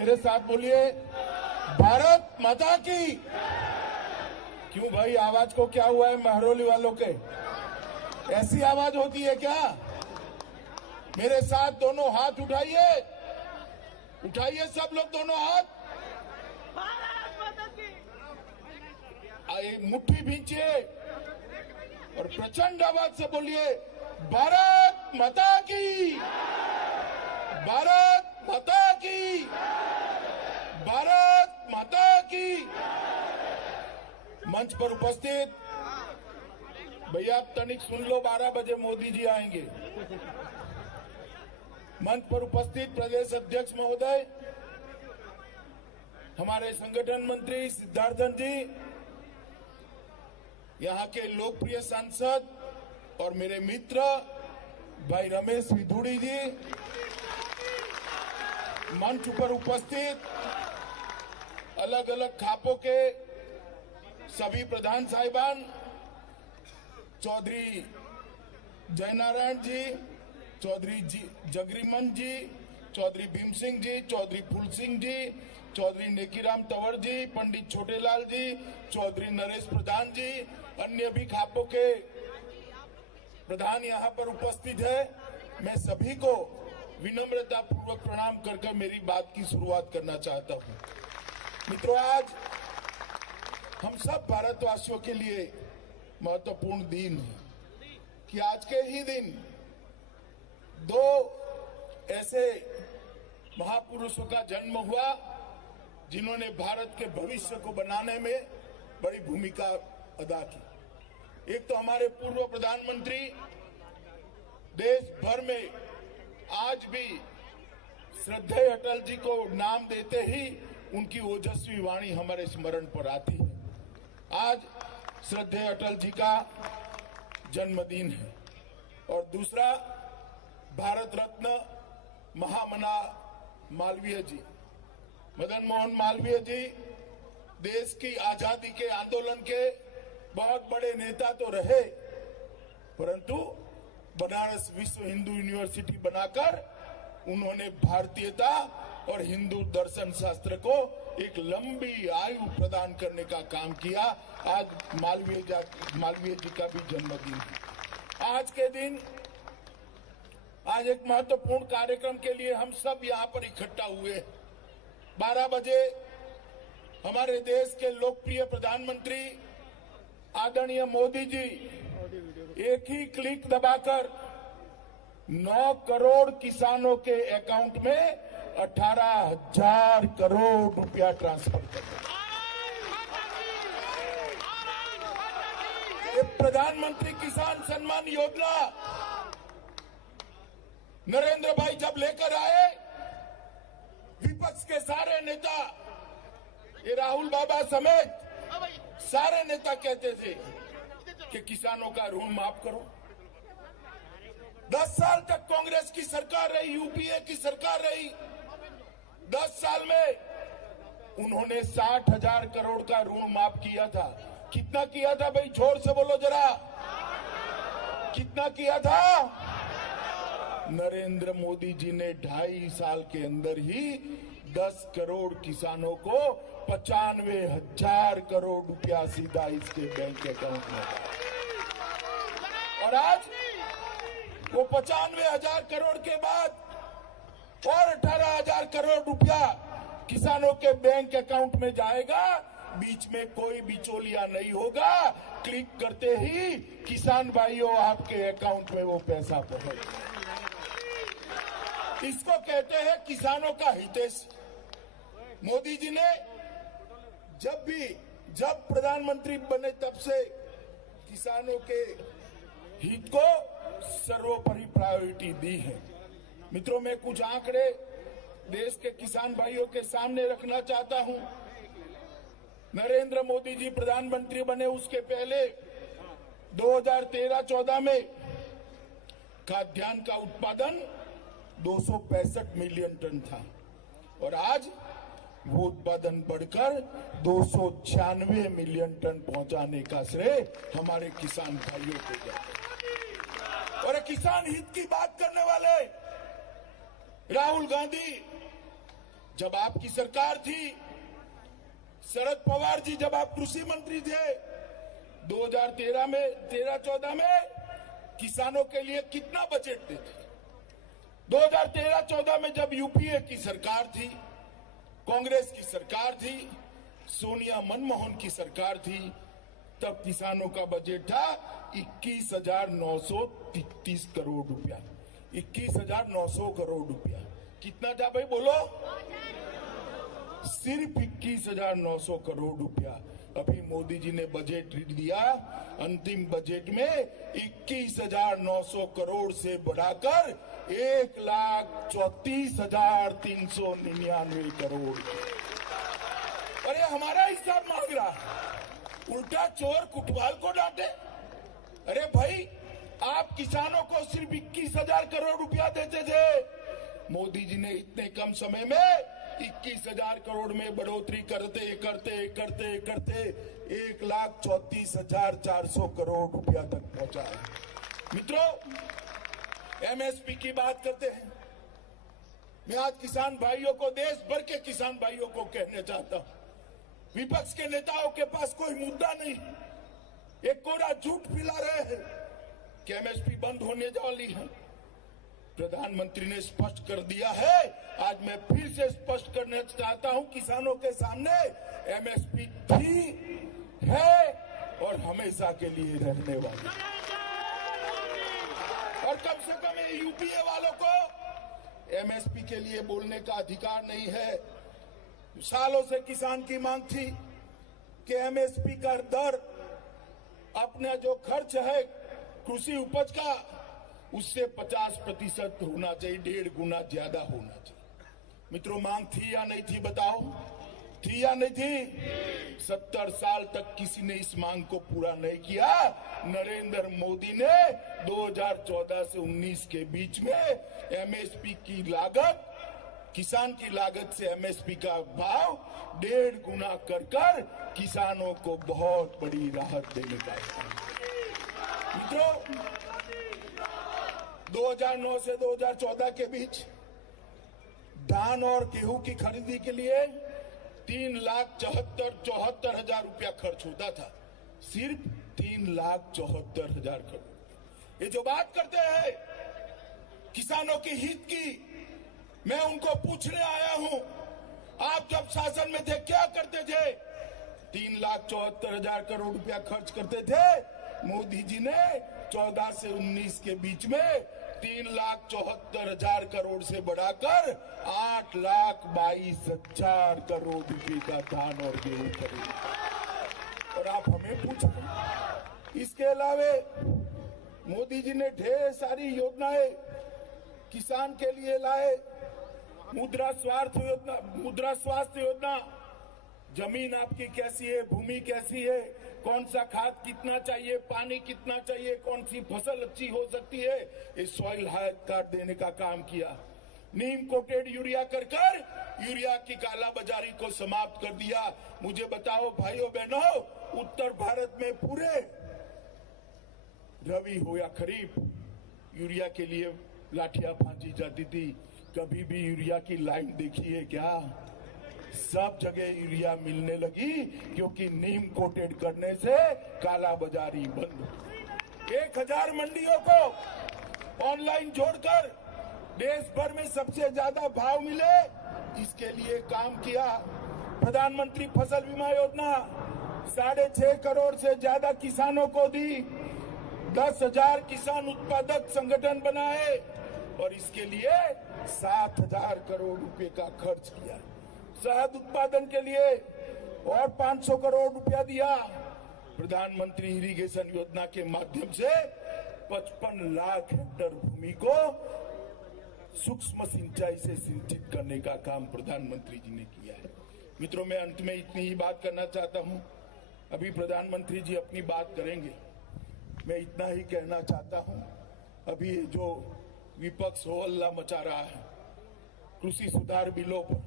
मेरे साथ बोलिए, भारत माता की। क्यों भाई, आवाज को क्या हुआ है महरौली वालों के? ऐसी आवाज होती है क्या? मेरे साथ दोनों हाथ उठाइए, उठाइए सब लोग दोनों हाथ, मुट्ठी भींचिए और प्रचंड आवाज से बोलिए, भारत माता की, भारत माता की, भारत माता की। मंच पर उपस्थित भैया, आप तनिक सुन लो, 12 बजे मोदी जी आएंगे। मंच पर उपस्थित प्रदेश अध्यक्ष महोदय, हमारे संगठन मंत्री सिद्धार्थन जी, यहाँ के लोकप्रिय सांसद और मेरे मित्र भाई रमेश विधुड़ी जी, मंच पर उपस्थित अलग अलग खापों के सभी प्रधान साहिबान, चौधरी जयनारायण जी, चौधरी जगरीमन जी, चौधरी भीम सिंह जी, चौधरी फूल सिंह जी, चौधरी नेकीराम तंवर जी, पंडित छोटेलाल जी, चौधरी नरेश प्रधान जी, अन्य भी खापों के प्रधान यहाँ पर उपस्थित है। मैं सभी को विनम्रता पूर्वक प्रणाम कर मेरी बात की शुरुआत करना चाहता हूँ। मित्रों, आज हम सब भारतवासियों के लिए महत्वपूर्ण दिन है कि आज के ही दिन दो ऐसे महापुरुषों का जन्म हुआ जिन्होंने भारत के भविष्य को बनाने में बड़ी भूमिका अदा की। एक तो हमारे पूर्व प्रधानमंत्री, देश भर में आज भी श्रद्धेय अटल जी को नाम देते ही उनकी ओजस्वी वाणी हमारे स्मरण पर आती है। आज श्रद्धेय अटल जी का जन्मदिन है। और दूसरा, भारत रत्न महामना मालवीय जी, मदन मोहन मालवीय जी, देश की आजादी के आंदोलन के बहुत बड़े नेता तो रहे, परंतु बनारस विश्व हिंदू यूनिवर्सिटी बनाकर उन्होंने भारतीयता और हिंदू दर्शन शास्त्र को एक लंबी आयु प्रदान करने का काम किया। आज मालवीय जी का भी जन्मदिन है। आज के दिन, आज एक महत्वपूर्ण कार्यक्रम के लिए हम सब यहाँ पर इकट्ठा हुए। 12 बजे हमारे देश के लोकप्रिय प्रधानमंत्री आदरणीय मोदी जी एक ही क्लिक दबाकर 9 करोड़ किसानों के अकाउंट में 18,000 करोड़ रुपया ट्रांसफर कर दिया। प्रधानमंत्री किसान सम्मान योजना नरेंद्र भाई जब लेकर आए, विपक्ष के सारे नेता, ये राहुल बाबा समेत सारे नेता कहते थे कि किसानों का ऋण माफ करो। 10 साल तक कांग्रेस की सरकार रही, यूपीए की सरकार रही। 10 साल में उन्होंने 60,000 करोड़ का ऋण माफ किया था। कितना किया था भाई, जोर से बोलो जरा, कितना किया था? नरेंद्र मोदी जी ने 2.5 साल के अंदर ही 10 करोड़ किसानों को 95,000 करोड़ रुपया सीधा इसके बैंक अकाउंट में। और आज वो 95,000 करोड़ के बाद और 18,000 करोड़ रुपया किसानों के बैंक अकाउंट में जाएगा। बीच में कोई बिचौलिया नहीं होगा। क्लिक करते ही किसान भाइयों आपके अकाउंट में वो पैसा पहुंच। इसको कहते हैं किसानों का हितैषी। मोदी जी ने जब प्रधानमंत्री बने तब से किसानों के हित को सर्वोपरि प्रायोरिटी दी है। मित्रों, मैं कुछ आंकड़े देश के किसान भाइयों के सामने रखना चाहता हूं। नरेंद्र मोदी जी प्रधानमंत्री बने उसके पहले 2013-14 में खाद्यान्न का उत्पादन 265 मिलियन टन था और आज वो उत्पादन बढ़कर 296 मिलियन टन पहुंचाने का श्रेय हमारे किसान भाइयों को जाता है। और किसान हित की बात करने वाले राहुल गांधी जब आपकी सरकार थी, शरद पवार जी जब आप कृषि मंत्री थे, 2013 में 13-14 में किसानों के लिए कितना बजट देते थे? 2013-14 में जब यूपीए की सरकार थी, कांग्रेस की सरकार थी, सोनिया मनमोहन की सरकार थी, तब किसानों का बजट था 21,933 करोड़ रुपया। 21,900 करोड़ रुपया। कितना था भाई बोलो? सिर्फ 21,900 करोड़ रुपया। अभी मोदी जी ने बजट दिया, अंतिम बजट में 21,900 करोड़ से बढ़ाकर 1,34,399 करोड़। अरे हमारा हिसाब मांग रहा, उल्टा चोर कुटवाल को डांटे। अरे भाई, आप किसानों को सिर्फ 21,000 करोड़ रुपया देते थे, मोदी जी ने इतने कम समय में 21,000 करोड़ में बढ़ोतरी करते करते करते करते 1,34,400 करोड़ रुपया तक पहुंचा है। मित्रों, एमएसपी की बात करते हैं। मैं आज किसान भाइयों को, देश भर के किसान भाइयों को कहना चाहता हूं, विपक्ष के नेताओं के पास कोई मुद्दा नहीं, एक कोरा झूठ फैला रहे हैं कि एमएसपी बंद होने वाली है। प्रधानमंत्री ने स्पष्ट कर दिया है, आज मैं फिर से स्पष्ट करना चाहता हूं किसानों के सामने, एमएसपी थी, है और हमेशा के लिए रहने वाली। और कम से कम यूपीए वालों को एमएसपी के लिए बोलने का अधिकार नहीं है। सालों से किसान की मांग थी कि एमएसपी का दर अपना जो खर्च है कृषि उपज का, उससे 50% होना चाहिए, 1.5 गुना ज्यादा होना चाहिए। मित्रों, मांग थी या नहीं थी बताओ? थी या नहीं थी? 70 साल तक किसी ने इस मांग को पूरा नहीं किया। नरेंद्र मोदी ने 2014 से 19 के बीच में एमएसपी की लागत, किसान की लागत से एमएसपी का भाव 1.5 गुना कर किसानों को बहुत बड़ी राहत देने का। मित्रों, 2009 से 2014 के बीच धान और गेहूं की खरीदी के लिए 3,74,000 रुपया खर्च होता था। सिर्फ 3,74,000 करोड़। ये जो बात करते हैं किसानों के हित की, मैं उनको पूछने आया हूं, आप जब शासन में थे क्या करते थे? 3,74,000 करोड़ रुपया खर्च करते थे। मोदी जी ने 14 से 19 के बीच में 3,74,000 करोड़ से बढ़ाकर 8,22,000 करोड़ रुपए का धान और गेहूं खरीदा। और आप हमें पूछ रहे, इसके अलावे मोदी जी ने ढेर सारी योजनाएं किसान के लिए लाए। मुद्रा स्वास्थ्य योजना, जमीन आपकी कैसी है, भूमि कैसी है, कौन सा खाद कितना चाहिए, पानी कितना चाहिए, कौन सी फसल अच्छी हो सकती है, इस सॉइल हेल्थ कार्ड देने का काम किया। नीम कोटेड यूरिया कर यूरिया की कालाबाजारी को समाप्त कर दिया। मुझे बताओ भाइयों बहनों, उत्तर भारत में पूरे रबी हो या खरीफ यूरिया के लिए लाठियां भांजी जाती थी। कभी भी यूरिया की लाइन देखी है क्या? सब जगह यूरिया मिलने लगी क्योंकि नीम कोटेड करने से कालाबाजारी बंद। 1,000 मंडियों को ऑनलाइन जोड़कर देश भर में सबसे ज्यादा भाव मिले, इसके लिए काम किया। प्रधानमंत्री फसल बीमा योजना 6.5 करोड़ से ज्यादा किसानों को दी। 10,000 किसान उत्पादक संगठन बनाए और इसके लिए 7,000 करोड़ रुपए का खर्च किया। शहद उत्पादन के लिए और 500 करोड़ रुपया दिया। प्रधानमंत्री इरिगेशन योजना के माध्यम से 55 लाख हेक्टेयर भूमि को सूक्ष्म सिंचाई से सिंचित करने का काम प्रधानमंत्री जी ने किया है। मित्रों, मैं अंत में इतनी ही बात करना चाहता हूं। अभी प्रधानमंत्री जी अपनी बात करेंगे, मैं इतना ही कहना चाहता हूं। अभी जो विपक्ष हो हल्ला मचा रहा है कृषि सुधार बिलों पर,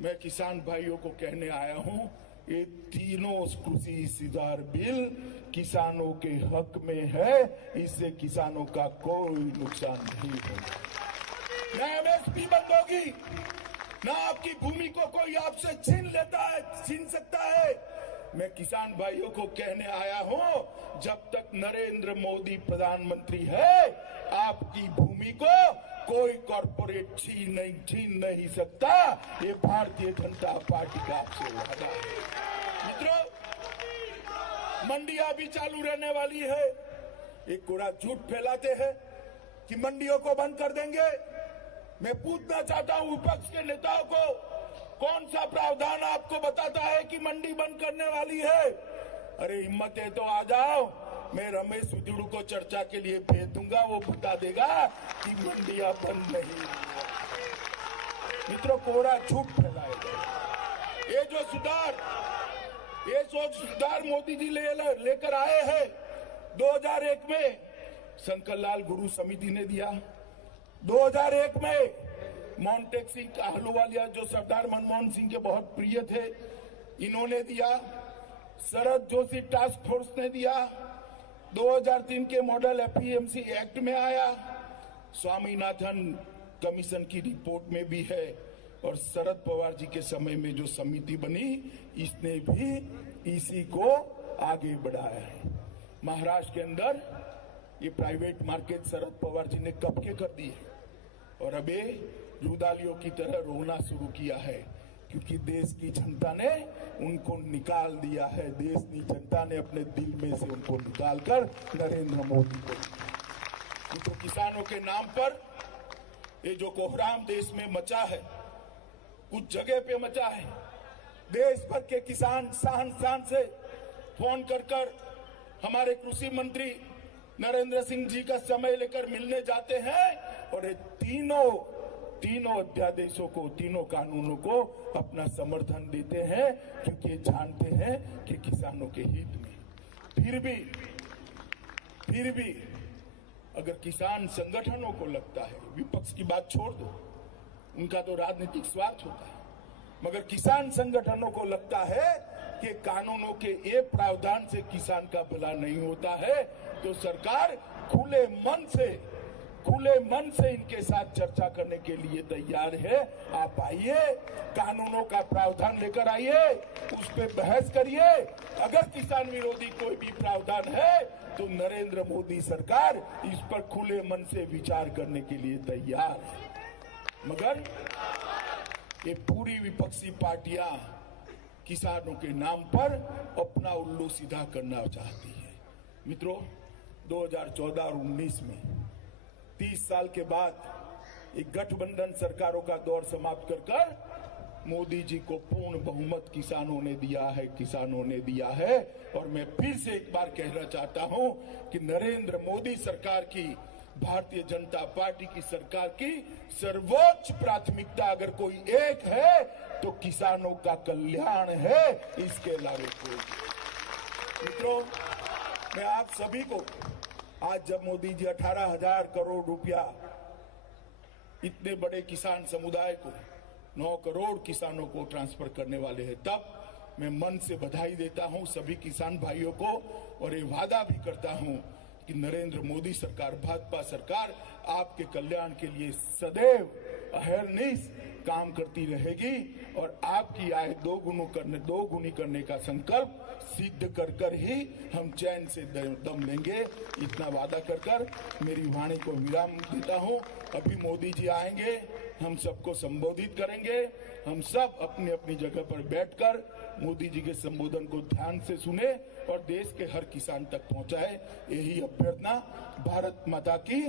मैं किसान भाइयों को कहने आया हूं, ये तीनों कृषि सुधार बिल किसानों के हक में है, इससे किसानों का कोई नुकसान नहीं होगा। न एमएसपी बंद होगी, ना आपकी भूमि को कोई आपसे छीन सकता है। मैं किसान भाइयों को कहने आया हूं, जब तक नरेंद्र मोदी प्रधानमंत्री है, आपकी भूमि को कोई कॉर्पोरेट छीन नहीं सकता। ये भारतीय जनता पार्टी का आपसे वादा है। मित्रों, मंडियां भी चालू रहने वाली है। एक कोरा झूठ फैलाते हैं कि मंडियों को बंद कर देंगे। मैं पूछना चाहता हूं विपक्ष के नेताओं को, कौन सा प्रावधान आपको बताता है कि मंडी बंद करने वाली है? अरे हिम्मत है तो आ जाओ, मैं रमेश सुजुड़ू को चर्चा के लिए भेज दूंगा, वो बता देगा कि मंडियां बंद नहीं। मित्रों, कोरा झूठ फैलाएगा। ये जो सुधार मोदी जी लेकर आए हैं 2001 में शंकरलाल गुरु समिति ने दिया, 2001 में मोन्टेक सिंह अहलूवालिया जो सरदार मनमोहन सिंह के बहुत प्रिय थे, इन्होंने दिया, शरद जोशी टास्क फोर्स ने दिया, 2003 के मॉडल एपीएमसी एक्ट में आया, स्वामीनाथन कमीशन की रिपोर्ट में भी है, और शरद पवार जी के समय में जो समिति बनी, इसने भी इसी को आगे बढ़ाया है। महाराष्ट्र के अंदर ये प्राइवेट मार्केट शरद पवार जी ने कब के कर दिए, और अबे रुदालियों की तरह रोना शुरू किया है, क्योंकि देश की जनता ने उनको निकाल दिया है। देश की जनता ने अपने दिल में से उनको निकालकर नरेंद्र मोदी को, तो किसानों के नाम पर ये जो कोहराम देश में मचा है, कुछ जगह पे मचा है, देश भर के किसान शान से फोन कर हमारे कृषि मंत्री नरेंद्र सिंह जी का समय लेकर मिलने जाते हैं, और ये तीनों अध्यादेशों को, तीनों कानूनों को अपना समर्थन देते हैं, क्योंकि जानते हैं कि किसानों के हित में। फिर भी अगर किसान संगठनों को लगता है, विपक्ष की बात छोड़ दो, उनका तो राजनीतिक स्वार्थ होता है, मगर किसान संगठनों को लगता है कि कानूनों के एक प्रावधान से किसान का भला नहीं होता है, तो सरकार खुले मन से इनके साथ चर्चा करने के लिए तैयार है। आप आइए, कानूनों का प्रावधान लेकर आइए, उस पर बहस करिए। अगर किसान विरोधी कोई भी प्रावधान है तो नरेंद्र मोदी सरकार इस पर खुले मन से विचार करने के लिए तैयार है। मगर ये पूरी विपक्षी पार्टियां किसानों के नाम पर अपना उल्लू सीधा करना चाहती है। मित्रों, 2014 और 19 में 30 साल के बाद एक गठबंधन सरकारों का दौर समाप्त कर मोदी जी को पूर्ण बहुमत किसानों ने दिया है। और मैं फिर से एक बार कहना चाहता हूं कि नरेंद्र मोदी सरकार की, भारतीय जनता पार्टी की सरकार की सर्वोच्च प्राथमिकता अगर कोई एक है तो किसानों का कल्याण है, इसके अलावा कोई। मित्रों, मैं आप सभी को, आज जब मोदी जी 18,000 करोड़ रुपया इतने बड़े किसान समुदाय को, 9 करोड़ किसानों को ट्रांसफर करने वाले हैं, तब मैं मन से बधाई देता हूं सभी किसान भाइयों को, और ये वादा भी करता हूं कि नरेंद्र मोदी सरकार, भाजपा सरकार आपके कल्याण के लिए सदैव अहरनिश काम करती रहेगी, और आपकी आय दोगुनी करने का संकल्प सिद्ध कर ही हम चैन से दम लेंगे। इतना वादा कर मेरी वाणी को विराम देता हूं। अभी मोदी जी आएंगे, हम सबको संबोधित करेंगे। हम सब अपनी अपनी जगह पर बैठकर मोदी जी के संबोधन को ध्यान से सुने और देश के हर किसान तक पहुंचाए, यही अभ्यर्थना। भारत माता की